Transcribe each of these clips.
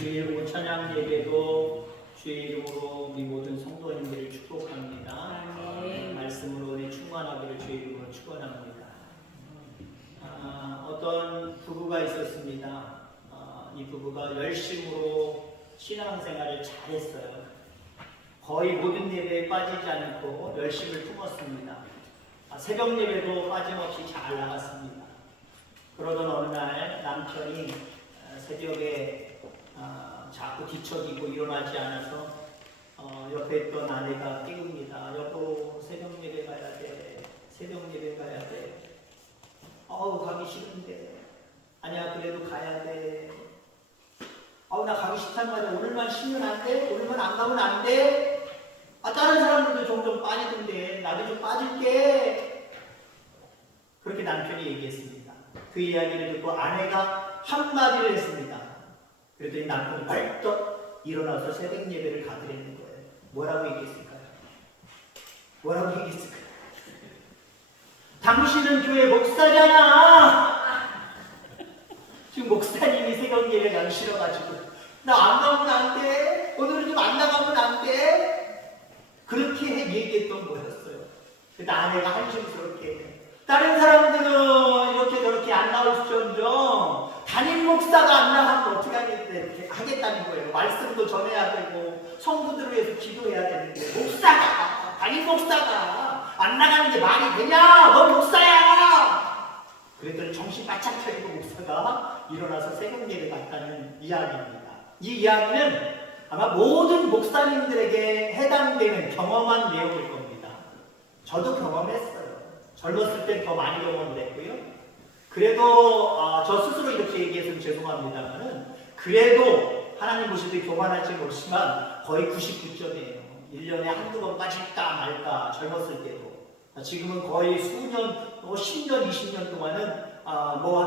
주일 찬양 예배도 주의 이름으로 우리 모든 성도님들을 축복합니다. 말씀으로 우리 충만하기를 주의 이름으로 축원합니다. 어떤 부부가 있었습니다. 이 부부가 열심으로 신앙생활을 잘했어요. 거의 모든 예배에 빠지지 않고 열심을 품었습니다. 새벽 예배도 빠짐없이 잘 나갔습니다. 그러던 어느 날 남편이 새벽에 자꾸 뒤척이고 일어나지 않아서 옆에 있던 아내가 깨웁니다. 여보, 새벽 예배 가야 돼. 새벽 예배 가야 돼. 가기 싫은데. 아니야, 그래도 가야 돼. 나 가기 싫단 말이야. 오늘만 쉬면 안 돼? 오늘만 안 가면 안 돼? 다른 사람들도 종종 빠지던데 나도 좀 빠질게. 그렇게 남편이 얘기했습니다. 그 이야기를 듣고 아내가 한마디를 했습니다. 그랬더니 남편이 벌떡 일어나서 새벽 예배를 가드리는 거예요. 뭐라고 얘기했을까요? 뭐라고 얘기했을까요? 당신은 교회 목사잖아. 지금 목사님이 새벽 예배 가기 싫어가지고 나 안 가면 안 돼. 오늘은 좀 안 나가면 안 돼. 그렇게 얘기했던 거였어요. 그때 아내가 한심스럽게 다른 사람들은 이렇게 저렇게 안 나올지언정 담임 목사가 안 나가면 어떻게 하겠다는 거예요. 말씀도 전해야 되고 성도들을 위해서 기도해야 되는데 목사가, 담임 목사가 안 나가는 게 말이 되냐? 너 목사야! 그랬더니 정신 바짝 차리고 목사가 일어나서 새벽 예배 갔다는 이야기입니다. 이 이야기는 아마 모든 목사님들에게 해당되는 경험한 내용일 겁니다. 저도 경험했어요. 젊었을 땐 더 많이 경험을 했고요. 그래도 저 스스로 이렇게 얘기해서 죄송합니다만은 그래도 하나님 모시듯 교만할지 모르지만 거의 99점이에요. 1년에 한두 번 빠질까 말까 젊었을 때도. 지금은 거의 수년, 10년, 20년 동안은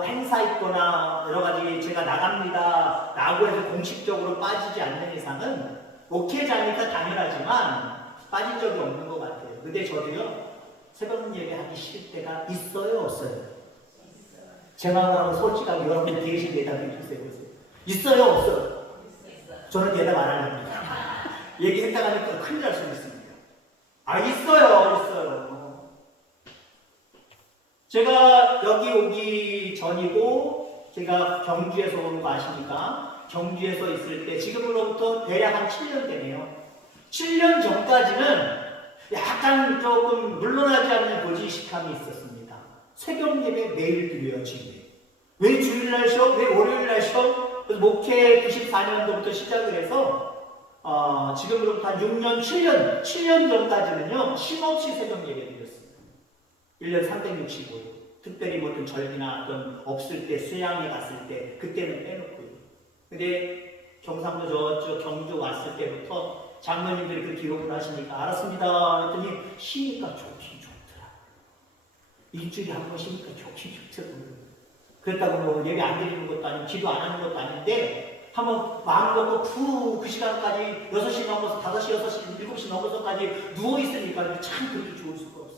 행사 있거나 여러 가지 제가 나갑니다 라고 해서 공식적으로 빠지지 않는 이상은 목회자니까 당연하지만 빠진 적이 없는 것 같아요. 근데 저도요 새벽 예배 하기 싫을 때가 있어요, 없어요? 제 마음으로 솔직하게 여러분들 대신 대답해 주세요. 있어요, 없어요? 저는 대답 안 합니다. 얘기했다가 하니까 큰일 날 수 있습니다. 있어요. 제가 여기 오기 전이고 제가 경주에서 오는 거 아십니까? 경주에서 있을 때 지금으로부터 대략 한 7년 되네요. 7년 전까지는 약간 조금 물러나지 않는 고지식함이 있었습니다. 새벽 예배 매일 드려요, 지금. 왜 주일날 쉬어? 왜 월요일날 쉬어? 그래서 목회 94년도부터 시작을 해서 지금으로부터 한 6년, 7년 전까지는요 쉼없이 새벽 예배 드렸습니다. 1년 365일. 특별히 어떤 절기나 어떤 없을 때, 수양에 갔을 때 그때는 빼놓고요. 근데 경상도 저쪽 경주 왔을 때부터 장로님들이 그 기록을 하시니까 알았습니다 했더니 쉬니까 좋긴 좋더라. 일주일에 한 번 쉬니까 좋긴 좋더라고요. 그렇다고 뭐 예배 안 드리는 것도 아니고 기도 안 하는 것도 아닌데 한번 마음 먹고 푹 그 시간까지 6시 넘어서 5시, 6시, 7시 넘어서까지 누워있으니까 참 그렇게 좋을 수가 없어요.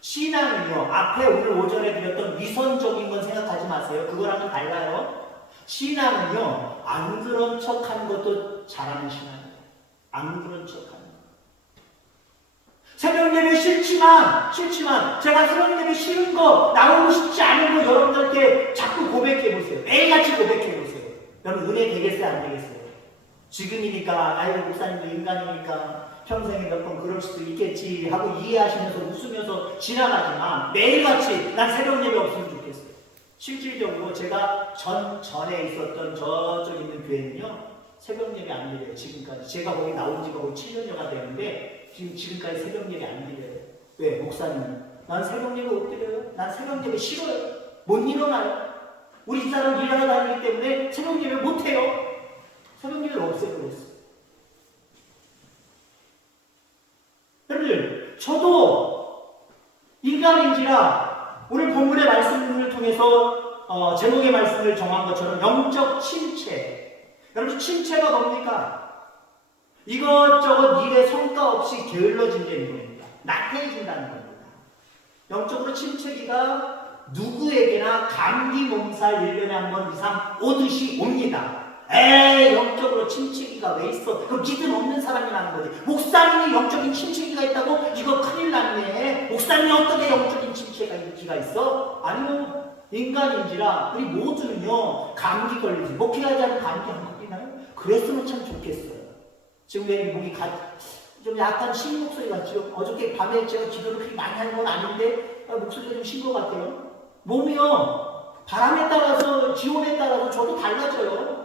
신앙은요, 앞에 오늘 오전에 드렸던 위선적인 건 생각하지 마세요. 그거랑은 달라요. 신앙은요, 안 그런 척 하는 것도 잘하는 신앙이에요. 안 그런 척 하는 거. 새벽 예배 싫지만, 제가 새벽 예배 싫은 거, 나오고 싶지 않은 거 여러분들께 자꾸 고백해보세요. 매일같이 고백해보세요. 여러분, 은혜 되겠어요? 안 되겠어요? 지금이니까, 목사님도 인간이니까, 평생에 몇 번 그럴 수도 있겠지 하고 이해하시면서 웃으면서 지나가지만 매일같이 난 새벽 예배 없으면 좋겠어요. 실질적으로 제가 전에 있었던 저쪽 있는 교회는요 새벽 예배 안 드려요. 지금까지 제가 거기 나온 지가 거의 7년여가 되는데 지금까지 새벽 예배 안 드려요. 왜? 목사님 난 새벽 예배 못 드려요. 난 새벽 예배 싫어요. 못 일어나요. 우리 집사람 일하러 다니기 때문에 새벽 예배 못 해요. 새벽 예배를 없애버렸어요. 여러분, 저도 인간인지라 오늘 본문의 말씀을 통해서 제목의 말씀을 정한 것처럼 영적 침체. 여러분, 침체가 뭡니까? 이것저것 일의 성과 없이 게을러진다는 겁니다. 나태해진다는 겁니다. 영적으로 침체기가 누구에게나 감기 몸살 1년에 한 번 이상 오듯이 옵니다. 에이, 영적으로 침체기가 왜 있어? 그 믿음 없는 사람이 나는 거지. 목사님이 영적인 침체기가 있다고? 이거 큰일 났네. 목사님이 어떻게 영적인 침체기가 있어? 아니요. 인간인지라 우리 모두는요, 감기 걸리지. 목회하지 않은 감기 안 걸리나요? 그랬으면 참 좋겠어요. 지금 내 목이 좀 약간 쉰 목소리 같죠? 어저께 밤에 제가 기도를 그렇게 많이 하는 건 아닌데 목소리가 좀 쉰 것 같아요. 몸이요, 바람에 따라서, 지온에 따라서 저도 달라져요.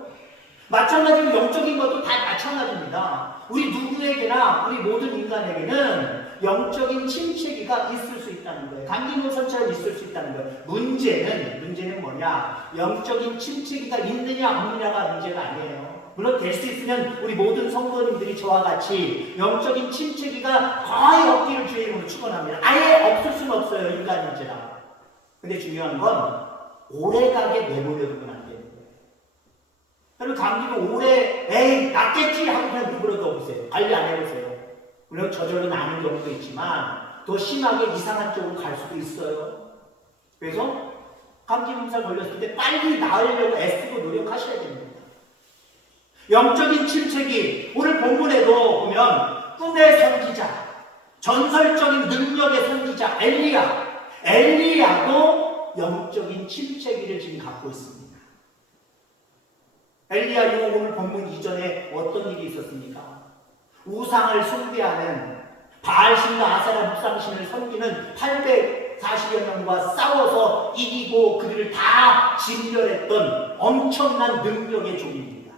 마찬가지로 영적인 것도 다 마찬가지입니다. 우리 누구에게나, 우리 모든 인간에게는 영적인 침체기가 있을 수 있다는 거예요. 감기물선처럼 있을 수 있다는 거예요. 문제는 뭐냐? 영적인 침체기가 있느냐 없느냐가 문제가 아니에요. 물론 될 수 있으면 우리 모든 성도님들이 저와 같이 영적인 침체기가 거의 없기를 주의 이름으로 축원합니다. 아예 없을 수는 없어요, 인간인지라. 근데 중요한 건 오래가게 내버려두면 안 되는 거예요. 여러분, 감기가 오래 에이 낫겠지 하고 그냥 누구라도 보세요. 관리 안 해보세요. 물론 저절로 나는 경우도 있지만 더 심하게 이상한 쪽으로 갈 수도 있어요. 그래서 감기 몸살 걸렸을 때 빨리 나으려고 애쓰고 노력하셔야 됩니다. 영적인 침체기, 오늘 본문에도 보면 꿈의 선지자, 전설적인 능력의 선지자 엘리야도 영적인 침체기를 지금 갖고 있습니다. 엘리야 오늘 본문 이전에 어떤 일이 있었습니까? 우상을 숭배하는 바알신과 아세라 묵상신을 섬기는 840여 명과 싸워서 이기고 그들을 다 진멸했던 엄청난 능력의 종입니다.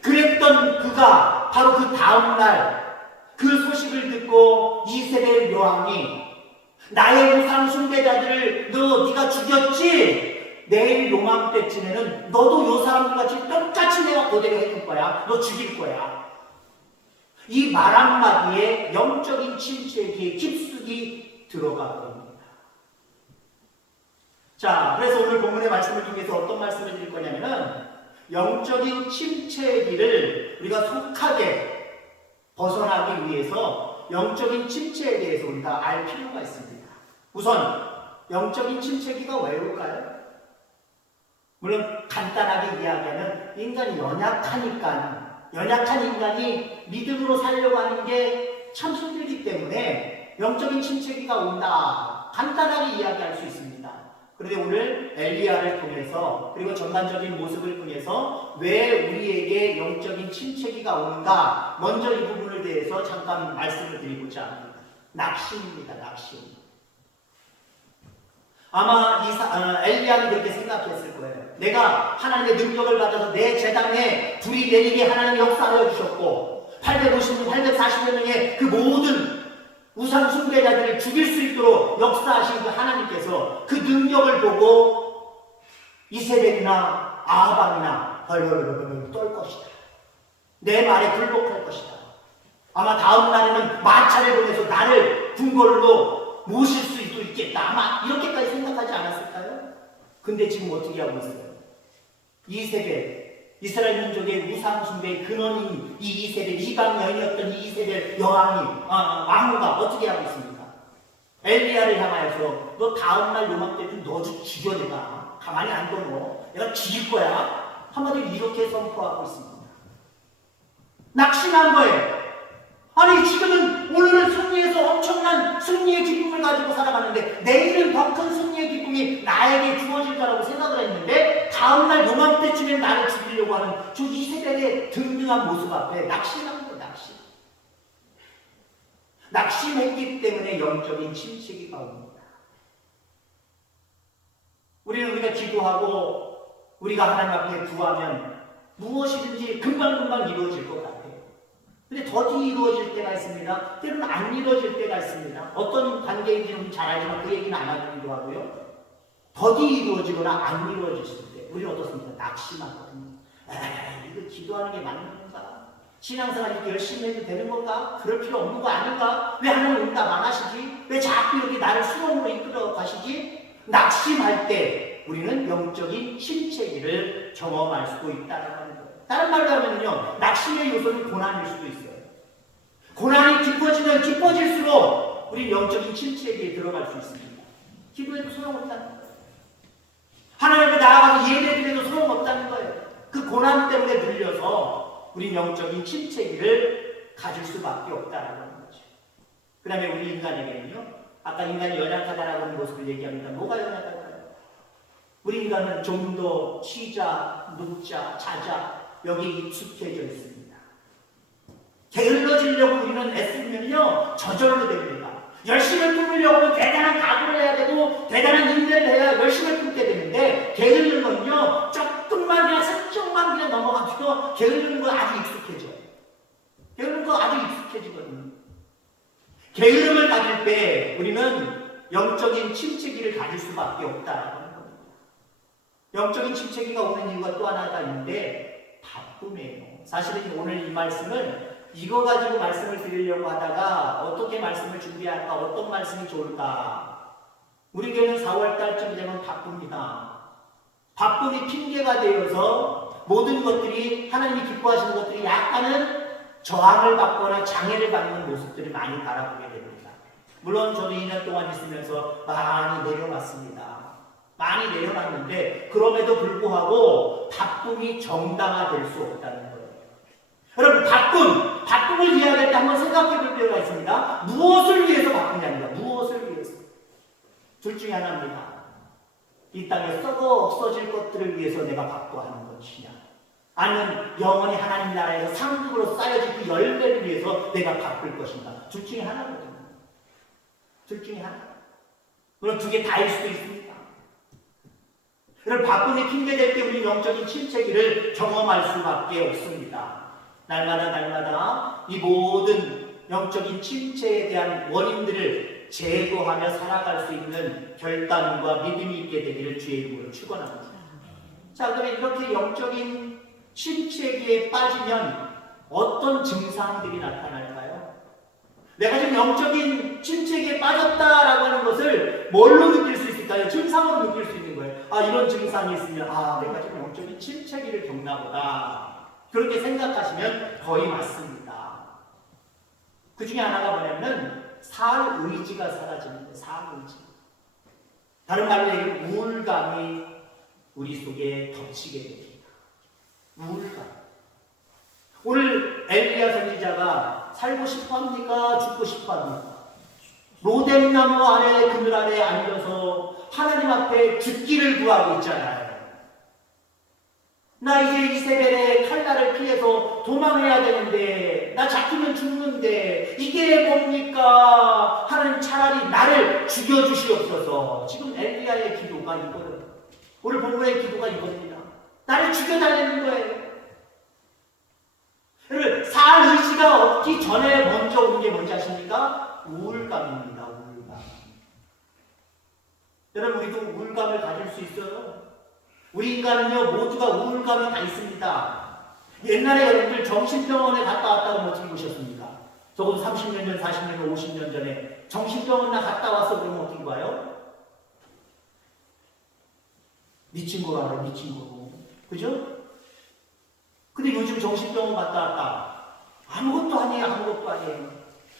그랬던 그가 바로 그 다음날 그 소식을 듣고 이세벨 여왕이 나의 우상 숭배자들을 네가 죽였지? 내일 요맘때쯤에는 너도 요 사람들같이 똑같이 내가 고대로 해줄 거야. 너 죽일 거야. 이 말 한마디에 영적인 침체기에 깊숙이 들어가 버립니다. 자, 그래서 오늘 본문의 말씀을 통해서 어떤 말씀을 드릴 거냐면은 영적인 침체기를 우리가 속하게 벗어나기 위해서 영적인 침체에 대해서 우리가 알 필요가 있습니다. 우선 영적인 침체기가 왜 올까요? 물론 간단하게 이야기하면 인간이 연약한 인간이 믿음으로 살려고 하는 게 참 힘들기 때문에 영적인 침체기가 온다. 간단하게 이야기할 수 있습니다. 그런데 오늘 엘리야를 통해서 그리고 전반적인 모습을 통해서 왜 우리에게 영적인 침체기가 오는가, 먼저 이 부분에 대해서 잠깐 말씀을 드리고자 합니다. 낙심입니다. 낙심. 아마 엘리야는 그렇게 생각했을 거예요. 내가 하나님의 능력을 받아서 내 재단에 불이 내리게 하나님이 역사하여 주셨고 850명, 840여 명의 그 모든 우상 숭배자들을 죽일 수 있도록 역사하신 그 하나님께서 그 능력을 보고 이세벨이나 아합이나 벌벌벌벌 떨 것이다. 내 말에 굴복할 것이다. 아마 다음 날에는 마차를 보내서 나를 궁궐로 모실 수도 있겠다. 아마 이렇게까지 생각하지 않았을까요? 근데 지금 어떻게 하고 있어요? 이세벨, 이스라엘 민족의 우상 숭배의 근원인 이 이세벨, 이방 여인이었던 이 이세벨 왕후가 어떻게 하고 있습니까? 엘리야를 향하여서 너 다음날 요맘때쯤 너 죽여 내가. 가만히 안 둬 너. 내가 죽일 거야. 한마디로 이렇게 선포하고 있습니다. 낙심한 거예요. 아니 지금은 오늘은 승리해서 엄청난 승리의 기쁨을 가지고 살아가는데 내일은 더 큰 승리의 기쁨이 나에게 주어질 거라고 생각을 했는데 다음날 요맘때쯤에 나를 죽이려고 하는 저 이세벨의 등등한 모습 앞에 낙심한 거예요. 낙심했기 때문에 영적인 침체기가 옵니다. 우리가 기도하고 우리가 하나님 앞에 구하면 무엇이든지 금방금방 이루어질 것 같아요. 근데 더디 이루어질 때가 있습니다. 때로는 안 이루어질 때가 있습니다. 어떤 관계인지는 잘 알지만 그 얘기는 안 하기도 하고요. 더디 이루어지거나 안 이루어졌을 때 우리는 어떻습니까? 낙심하거든요. 에이, 이거 기도하는 게 맞는 건가? 신앙생활 이렇게 열심히 해도 되는 건가? 그럴 필요 없는 거 아닌가? 왜 하나님 응답 안 하시지? 왜 자꾸 이렇게 나를 수렁으로 이끌어 가시지? 낙심할 때 우리는 영적인 침체기를 경험할 수 있다는 거예요. 다른 말로 하면요, 낙심의 요소는 고난일 수도 있어요. 고난이 깊어지면 깊어질수록 우리는 영적인 침체기에 들어갈 수 있습니다. 기도해도 소용없다는 거예요. 하나님 앞에 나아가서 예배드려도 소용없다는 거예요. 그 그 고난 때문에 눌려서 우리 영적인 침체기를 가질 수밖에 없다라는 거죠. 그 다음에 우리 인간에게는요, 아까 인간이 연약하다라고 하는 모습을 얘기합니다. 뭐가 연약할까요? 우리 인간은 좀 더 쉬자, 눕자, 자자, 여기에 익숙해져 있습니다. 게을러지려고 우리는 애쓰면요, 저절로 됩니다. 열심히 품으려고 하면 대단한 각오를 해야 되고, 대단한 인내를 해야 열심히 품게 되는데, 게으르는 건요, 조금만 그냥 살짝만 그냥 넘어가면 게으르는 건 아주 익숙해져요. 게으르는 건 아주 익숙해지거든요. 게으름을 가질 때 우리는 영적인 침체기를 가질 수밖에 없다라는 겁니다. 영적인 침체기가 오는 이유가 또 하나가 있는데 바쁨이에요. 사실은 오늘 이 말씀을 이거 가지고 말씀을 드리려고 하다가 어떻게 말씀을 준비할까, 어떤 말씀이 좋을까. 우리 교회는 4월달쯤 되면 바쁩니다. 바쁨이 핑계가 되어서 모든 것들이, 하나님이 기뻐하시는 것들이 약간은 저항을 받거나 장애를 받는 모습들을 많이 바라보게 됩니다. 물론 저도 2년 동안 있으면서 많이 내려놨습니다. 많이 내려놨는데 그럼에도 불구하고 바쁨이 정당화될 수 없다는 거예요. 여러분, 바쁨을 이해할 때 한번 생각해 볼 필요가 있습니다. 무엇을 위해서 바쁘냐입니다. 무엇을 위해서. 둘 중에 하나입니다. 이 땅에 썩어 없어질 것들을 위해서 내가 바빠하는 것이냐, 아니면 영원히 하나님 나라에서 상급으로 쌓여질 그 열매를 위해서 내가 바쁠 것인가. 둘 중에 하나거든요. 둘 중에 하나. 물론 두 개 다일 수도 있습니다. 여러분, 바쁨이 핑계될 때 우리 영적인 침체기를 경험할 수밖에 없습니다. 날마다 이 모든 영적인 침체에 대한 원인들을 제거하며 살아갈 수 있는 결단과 믿음이 있게 되기를 주의 이름으로 축원합니다. 자, 그러면 이렇게 영적인 침체기에 빠지면 어떤 증상들이 나타날까요? 내가 지금 영적인 침체기에 빠졌다라고 하는 것을 뭘로 느낄 수 있을까요? 증상으로 느낄 수 있는 거예요. 아, 이런 증상이 있으면 내가 지금 영적인 침체기를 겪나 보다. 그렇게 생각하시면 거의 맞습니다. 그 중에 하나가 뭐냐면 살 의지가 사라집니다. 살 의지. 다른 말로 얘기하면 우울감이 우리 속에 덮치게 됩니다. 우울감. 오늘 엘리야 선지자가 살고 싶어 합니까? 죽고 싶어 합니까? 로뎀나무 아래, 그늘 아래 앉아서 하나님 앞에 죽기를 구하고 있잖아요. 나 이제 이세벨의 칼날을 피해서 도망해야 되는데, 나 잡히면 죽는데, 이게 뭡니까? 하나님, 차라리 나를 죽여주시옵소서. 지금 엘리야의 기도가 이거예요. 오늘 본문의 기도가 이겁니다. 나를 죽여달라는 거예요. 여러분, 살 의지가 없기 전에 먼저 오는 게 뭔지 아십니까? 우울감입니다. 우울감. 여러분, 우리도 우울감을 가질 수 있어요. 우리 인간은요, 모두가 우울감이 다 있습니다. 옛날에 여러분들 정신병원에 갔다 왔다고 어떻게 보셨습니까? 적어도 30년 전, 40년 전, 50년 전에 정신병원 나 갔다 왔어 그러면 어떻게 봐요? 미친 거로 알아, 미친 거로. 그죠? 근데 요즘 정신병원 갔다 왔다. 아무것도 아니에요, 아무것도 아니에요.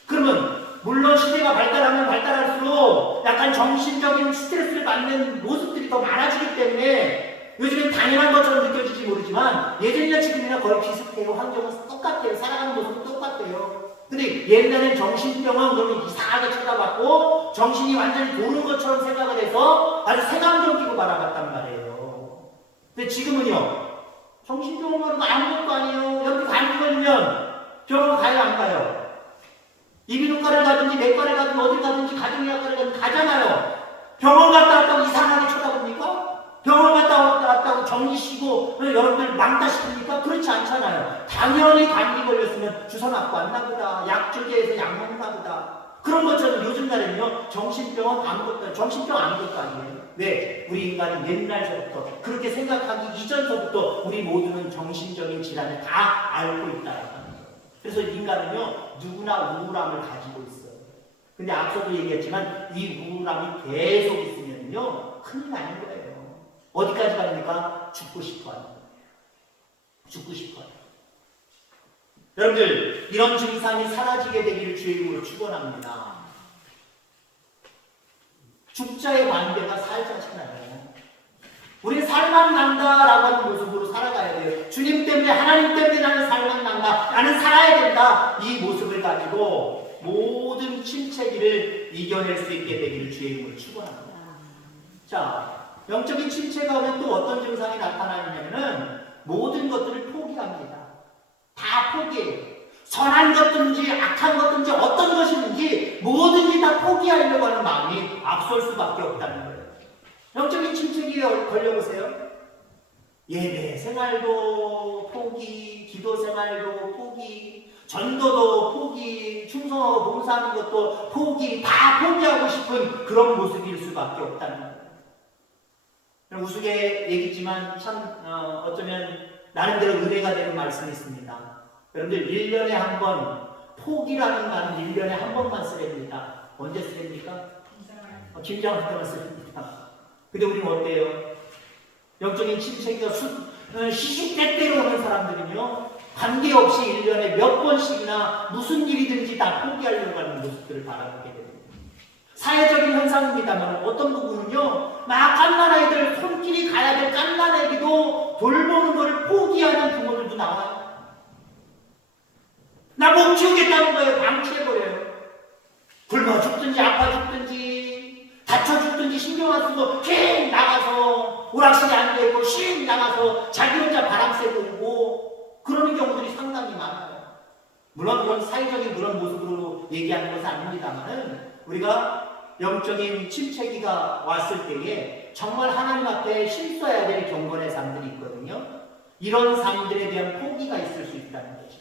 그러면 물론 시대가 발달하면 발달할수록 약간 정신적인 스트레스를 받는 모습들이 더 많아지기 때문에 요즘엔 당연한 것처럼 느껴질지 모르지만 예전이나 지금이나 거의 비슷해요. 환경은 똑같아요. 살아가는 모습은 똑같아요. 근데 옛날엔 정신병원 그러면 이상하게 쳐다봤고 정신이 완전히 도는 것처럼 생각을 해서 아주 색안경 끼고 바라봤단 말이에요. 근데 지금은요, 정신병원 가는 거 아무것도 아니에요. 여기 감기 걸리면 병원 가요, 안 가요? 이비인후과를 가든지 내과를 가든지 어딜 가든지 가정의학과를 가든지 가잖아요. 병원 갔다 왔다고 이상하게 쳐다봅니까? 병원 갔다 왔다고 정리시고 여러분들 망다시킵니까? 그렇지 않잖아요. 당연히 감기 걸렸으면 주사 맞고 왔나 보다. 약조제에서 약 먹나 보다. 그런 것처럼 요즘 날에는요, 정신병원 아무것도, 정신병 아무것도 아니에요. 왜? 우리 인간은 옛날서부터 그렇게 생각하기 이전서부터 우리 모두는 정신적인 질환을 다 앓고 있다는 거예요. 그래서 인간은요, 누구나 우울함을 가지고 있어요. 근데 앞서도 얘기했지만 이 우울함이 계속 있으면요, 큰일 나는 거예요. 어디까지 갑니까? 죽고 싶어 하는 거예요. 죽고 싶어 하는 거예요. 여러분들, 이런 증상이 사라지게 되기를 주의 이름으로 축원합니다. 죽자의 반대가 살자잖아요. 우리는 살만 난다라고 하는 모습으로 살아가야 돼요. 주님 때문에 하나님 때문에 나는 살만 난다. 나는 살아야 된다. 이 모습을 가지고 모든 침체기를 이겨낼 수 있게 되기를 주의 이름으로 축원합니다. 자, 영적인 침체가 오면 또 어떤 증상이 나타나냐면은 모든 것들을 포기합니다. 다 포기해요. 선한 것든지 악한 것든지 어떤 것이든지 뭐든지 다 포기하려고 하는 마음이 앞설 수밖에 없다는 거예요. 영적인 침체기에 걸려보세요. 예배 생활도 포기, 기도 생활도 포기, 전도도 포기, 충성하고 봉사하는 것도 포기, 다 포기하고 싶은 그런 모습일 수밖에 없다는 거예요. 우스개 얘기지만 참 어쩌면 나름대로 은혜가 되는 말씀이 있습니다. 여러분들 1년에 한 번 포기라는 말은 1년에 한 번만 쓰랍니다. 언제 쓰랍니까? 김장할 때만 쓰랍니다. 근데 우리는 어때요? 영적인 침체기가 시시때때로 오는 사람들은요, 관계없이 1년에 몇 번씩이나 무슨 일이든지 다 포기하려고 하는 모습들을 바라보게 됩니다. 사회적인 현상입니다만 어떤 부분은요, 막 갓난아이들 손길이 가야 될 갓난아기도 돌보는 것을 포기하는 부모들도 나와요. 나 못 키우겠다는 거예요. 방치해버려요. 굶어 죽든지 아파 죽든지 다쳐 죽든지 신경 안 쓰고 휙 나가서 오락실에 앉아있고 휙 나가서 자기 혼자 바람 쐬고 오고 그러는 경우들이 상당히 많아요. 물론 그런 사회적인 그런 모습으로 얘기하는 것은 아닙니다만은 우리가 영적인 침체기가 왔을 때에 정말 하나님 앞에 힘써야 될 경건의 삶들이 있거든요. 이런 삶들에 대한 포기가 있을 수 있다는 거죠.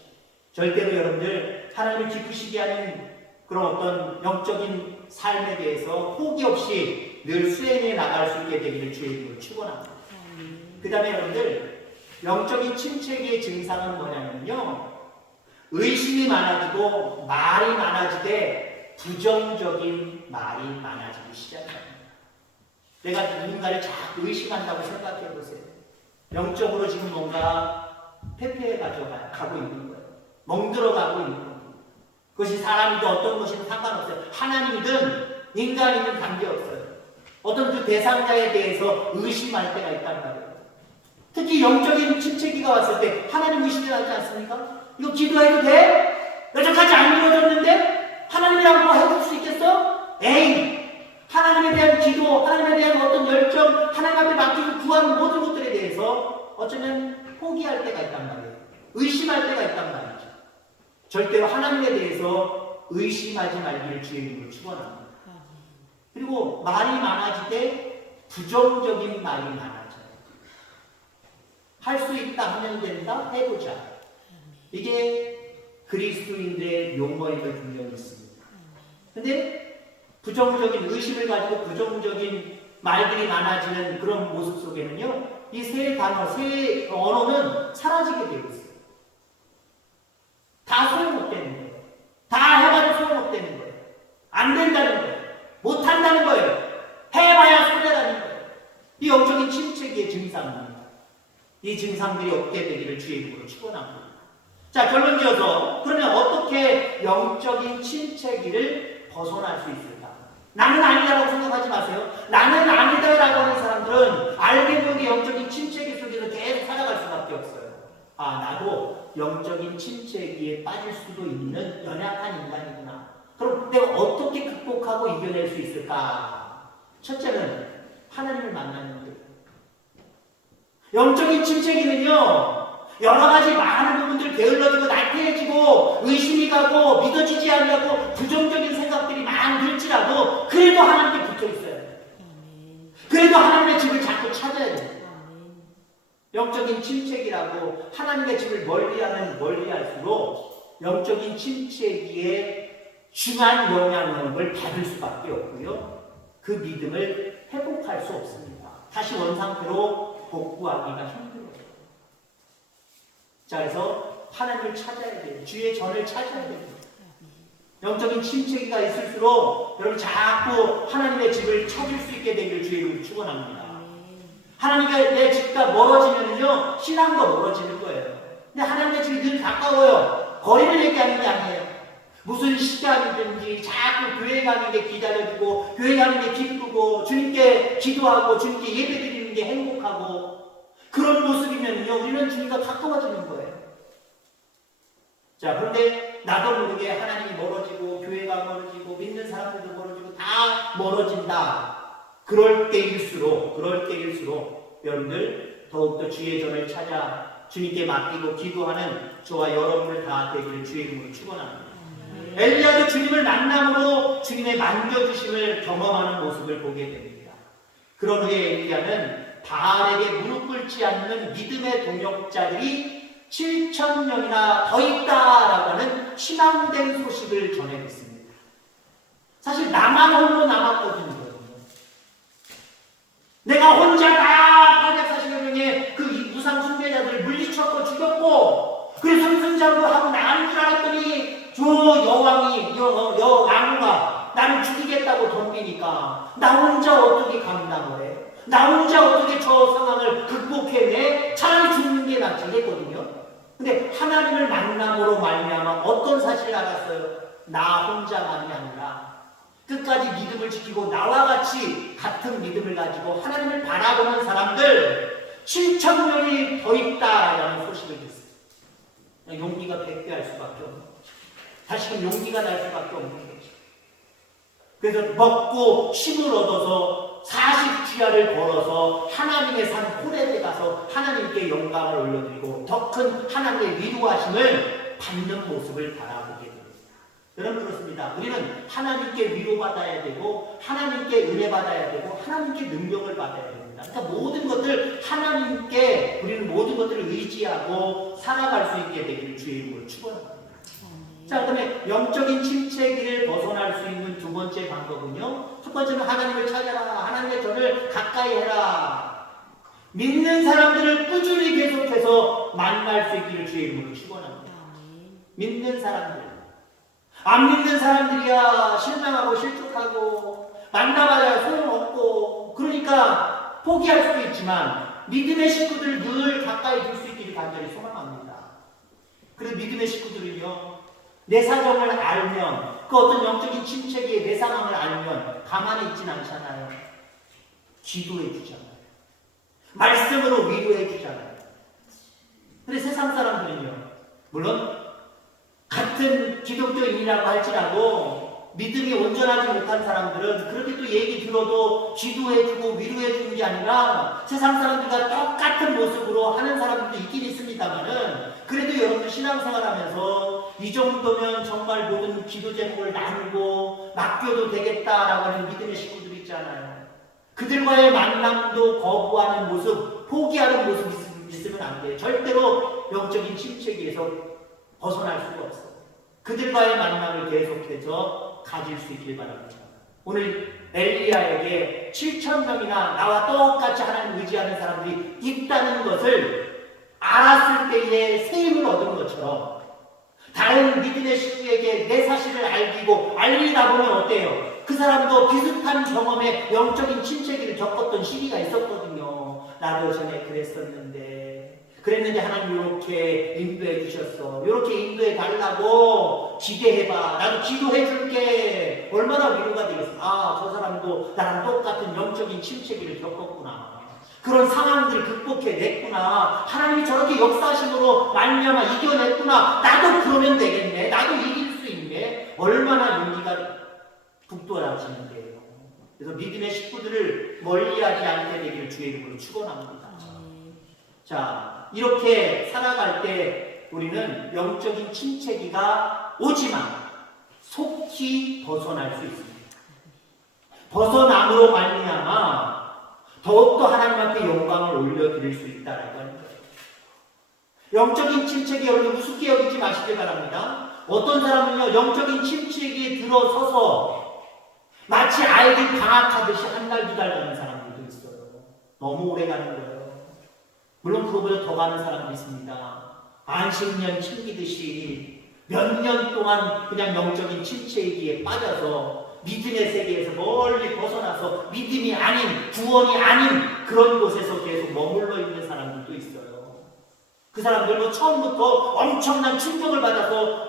절대로 여러분들 하나님을 기쁘시게 하는 그런 어떤 영적인 삶에 대해서 포기 없이 늘 수행해 나갈 수 있게 되기를 주의 이름으로 축원합니다. 그 다음에 여러분들 영적인 침체기의 증상은 뭐냐면요, 의심이 많아지고 말이 많아지되 부정적인 말이 많아지기 시작합니다. 내가 누군가를 자꾸 의심한다고 생각해 보세요. 영적으로 지금 뭔가 패폐해 가고 있는 거예요. 멍들어가고 있는 거예요. 그것이 사람이든 어떤 것이든 상관없어요. 하나님이든 인간이든 관계없어요. 어떤 그 대상자에 대해서 의심할 때가 있단 말이에요. 특히 영적인 침체기가 왔을 때 하나님 의심이 나지 않습니까? 이거 기도해도 돼? 여태까지 안 이루어졌는데? 하나님이랑 뭐 해줄 수 있겠어? 에이! 하나님에 대한 기도, 하나님에 대한 어떤 열정, 하나님 앞에 맡기고 구하는 모든 것들에 대해서 어쩌면 포기할 때가 있단 말이에요. 의심할 때가 있단 말이죠. 절대로 하나님에 대해서 의심하지 말기를 주의 이름으로 축원합니다. 그리고 말이 많아지되 부정적인 말이 많아져요. 할 수 있다 하면 된다, 해보자. 이게 그리스도인들의 용어임을 분명히 있습니다. 근데 부정적인 의심을 가지고 부정적인 말들이 많아지는 그런 모습 속에는요, 이 세 단어, 세 언어는 사라지게 되고 있어요. 다 소용없다는 거예요. 다 해봐도 소용없다는 거예요. 안 된다는 거예요. 못한다는 거예요. 해봐야 손해라는 거예요. 이 영적인 침체기의 증상입니다. 이 증상들이 없게 되기를 주의 이름으로 축원합니다. 자, 결론 지어서 그러면 어떻게 영적인 침체기를 벗어날 수 있을까? 나는 아니다라고 생각하지 마세요. 나는 아니다라고 하는 사람들은 알게 모르게 영적인 침체기 속에서 계속 살아갈 수밖에 없어요. 아, 나도 영적인 침체기에 빠질 수도 있는 연약한 인간이구나. 그럼 내가 어떻게 극복하고 이겨낼 수 있을까? 첫째는 하나님을 만나는 거예요. 영적인 침체기는요, 여러 가지 많은 부분들 게을러지고 나태해지고 의심이 가고 믿어지지 않냐고 부정적인 생각들이 많이 들지라도 그래도 하나님께 붙어 있어야 돼요. 그래도 하나님의 집을 자꾸 찾아야 돼요. 영적인 침체기라고 하나님의 집을 멀리하면 멀리할수록 영적인 침체기에 중한 영향을 받을 수밖에 없고요. 그 믿음을 회복할 수 없습니다. 다시 원상태로 복구하기가 힘들어요. 자, 그래서 하나님을 찾아야 돼요. 주의 전을 찾아야 됩니다. 영적인 침체기가 있을수록 여러분 자꾸 하나님의 집을 찾을 수 있게 되기를 주의 이름으로 축원합니다. 하나님과 내 집과 멀어지면요, 신앙도 멀어지는 거예요. 근데 하나님의 집이 늘 가까워요. 거리를 얘기하는 게 아니에요. 무슨 시간이든지 자꾸 교회 가는 게 기다려지고 교회 가는 게 기쁘고 주님께 기도하고 주님께 예배드리는 게 행복하고 그런 모습이면요, 우리는 주님과 가까워지는 거예요. 자, 그런데 나도 모르게 하나님이 멀어지고 교회가 멀어지고 믿는 사람들도 멀어지고 다 멀어진다. 그럴 때일수록 여러분들 더욱더 주의 전을 찾아 주님께 맡기고 기도하는 저와 여러분들 다 되기를 주의 이름으로 축원합니다. 엘리야도 주님을 만남으로 주님의 만져주심을 경험하는 모습을 보게 됩니다. 그런 후에 엘리야는 바알에게 무릎 꿇지 않는 믿음의 동역자들이 7,000명이나 더 있다라고 하는 희망된 소식을 전해 듣습니다. 사실 나만 홀로 남았거든요. 내가 혼자다 840여 명의 그 무상 숭배자들을 물리쳤고 죽였고, 그래서 승승장구하고 나간 줄 알았더니 저 왕후가 나를 죽이겠다고 덤비니까 나 혼자 어떻게 감당을 해? 나 혼자 어떻게 저 상황을 극복해내? 차라리 죽는 게 낫지 했거든요. 근데 하나님을 만남으로 말미암아 어떤 사실을 알았어요? 나 혼자만이 아니라 끝까지 믿음을 지키고 나와 같이 같은 믿음을 가지고 하나님을 바라보는 사람들 7,000명이 더 있다라는 소식을 듣습니다. 용기가 백배할 수밖에 없는 거죠. 다시금 용기가 날 수밖에 없는 거죠. 그래서 먹고 힘을 얻어서 40주야를 걸어서 하나님의 산 호렙에 가서 하나님께 영광을 올려드리고 더 큰 하나님의 위로하심을 받는 모습을 바라보게 됩니다. 여러분 그렇습니다. 우리는 하나님께 위로받아야 되고 하나님께 은혜 받아야 되고 하나님께 능력을 받아야 됩니다. 그러니까 모든 것들 하나님께 우리는 모든 것들을 의지하고 살아갈 수 있게 되기를 주의 이름으로 축원합니다. 자, 그다음에 영적인 침체기를 벗어날 수 있는 두 번째 방법은요. 첫 번째는 하나님을 찾아라. 하나님의 전을 가까이 해라. 믿는 사람들을 꾸준히 계속해서 만날 수 있기를 주의 이름으로 축원합니다. 믿는 사람들. 안 믿는 사람들이야 실망하고 실족하고 만나봐야 소용없고 그러니까 포기할 수도 있지만 믿음의 식구들 늘 가까이 둘 수 있기를 간절히 소망합니다. 그래서 믿음의 식구들은요. 내 사정을 알면 그 어떤 영적인 침체기에 내 상황을 알면 가만히 있진 않잖아요. 기도해 주잖아요. 말씀으로 위로해 주잖아요. 근데 세상 사람들은요. 물론 같은 기독교인이라고 할지라도 믿음이 온전하지 못한 사람들은 그렇게 또 얘기 들어도 기도해주고 위로해주는 게 아니라 세상 사람들과 똑같은 모습으로 하는 사람들도 있긴 있습니다만은 그래도 여러분들 신앙생활하면서 이 정도면 정말 모든 기도 제목을 나누고 맡겨도 되겠다라고 하는 믿음의 식구들이 있잖아요. 그들과의 만남도 거부하는 모습, 포기하는 모습이 있으면 안 돼요. 절대로 영적인 침체기에서 벗어날 수가 없어요. 그들과의 만남을 계속해서 가질 수 있길 바랍니다. 오늘 엘리야에게 7,000명이나 나와 똑같이 하나님 의지하는 사람들이 있다는 것을 알았을 때에 새 힘을 얻은 것처럼 다른 믿음의 식구에게 내 사실을 알리다 보면 어때요? 그 사람도 비슷한 경험에 영적인 침체기를 겪었던 시기가 있었거든요. 나도 전에 그랬는데 하나님 이렇게 인도해 주셨어. 이렇게 인도해 달라고 기대해봐. 나도 기도해 줄게. 얼마나 위로가 되겠어. 아, 저 사람도 나랑 똑같은 영적인 침체기를 겪었구나. 그런 상황들을 극복해냈구나. 하나님이 저렇게 역사하심으로 말미암아 이겨냈구나. 나도 그러면 되겠네. 나도 이길 수 있네. 얼마나 용기가 북돋아지는데요. 그래서 믿음의 식구들을 멀리하지 않게 되기를 주의 이름으로 축원합니다. 자, 이렇게 살아갈 때 우리는 영적인 침체기가 오지만 속히 벗어날 수 있습니다. 벗어남으로 말미암아 더욱더 하나님 앞에 영광을 올려드릴 수 있다라고 하는 거예요. 영적인 침체기 여러분 우습게 여기지 마시길 바랍니다. 어떤 사람은요 영적인 침체기에 들어서서 마치 아이들 방학하듯이 한 달, 두 달 가는 사람들도 있어요. 너무 오래 가는 거예요. 물론 그거보다 더 가는 사람도 있습니다. 안식년 챙기듯이 몇 년 동안 그냥 영적인 침체기에 빠져서 믿음의 세계에서 멀리 벗어나서 믿음이 아닌, 구원이 아닌 그런 곳에서 계속 머물러 있는 사람들도 있어요. 그 사람들도 처음부터 엄청난 충격을 받아서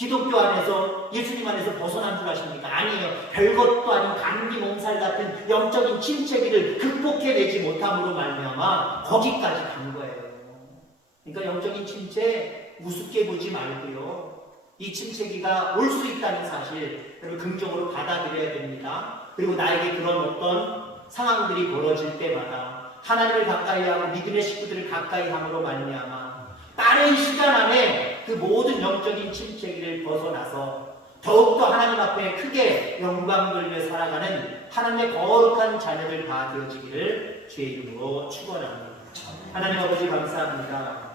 기독교 안에서 예수님 안에서 벗어난 줄 아십니까? 아니에요. 별것도 아닌 감기 몸살 같은 영적인 침체기를 극복해내지 못함으로 말미암아 거기까지 간 거예요. 그러니까 영적인 침체 우습게 보지 말고요. 이 침체기가 올 수 있다는 사실 여러분 긍정으로 받아들여야 됩니다. 그리고 나에게 그런 어떤 상황들이 벌어질 때마다 하나님을 가까이 하고 믿음의 식구들을 가까이 함으로 말미암아 빠른 시간 안에 그 모든 영적인 침체기를 벗어나서 더욱더 하나님 앞에 크게 영광 돌며 살아가는 하나님의 거룩한 자녀들 다 되어지기를 주의 이름으로 축원합니다. 하나님 아버지 감사합니다.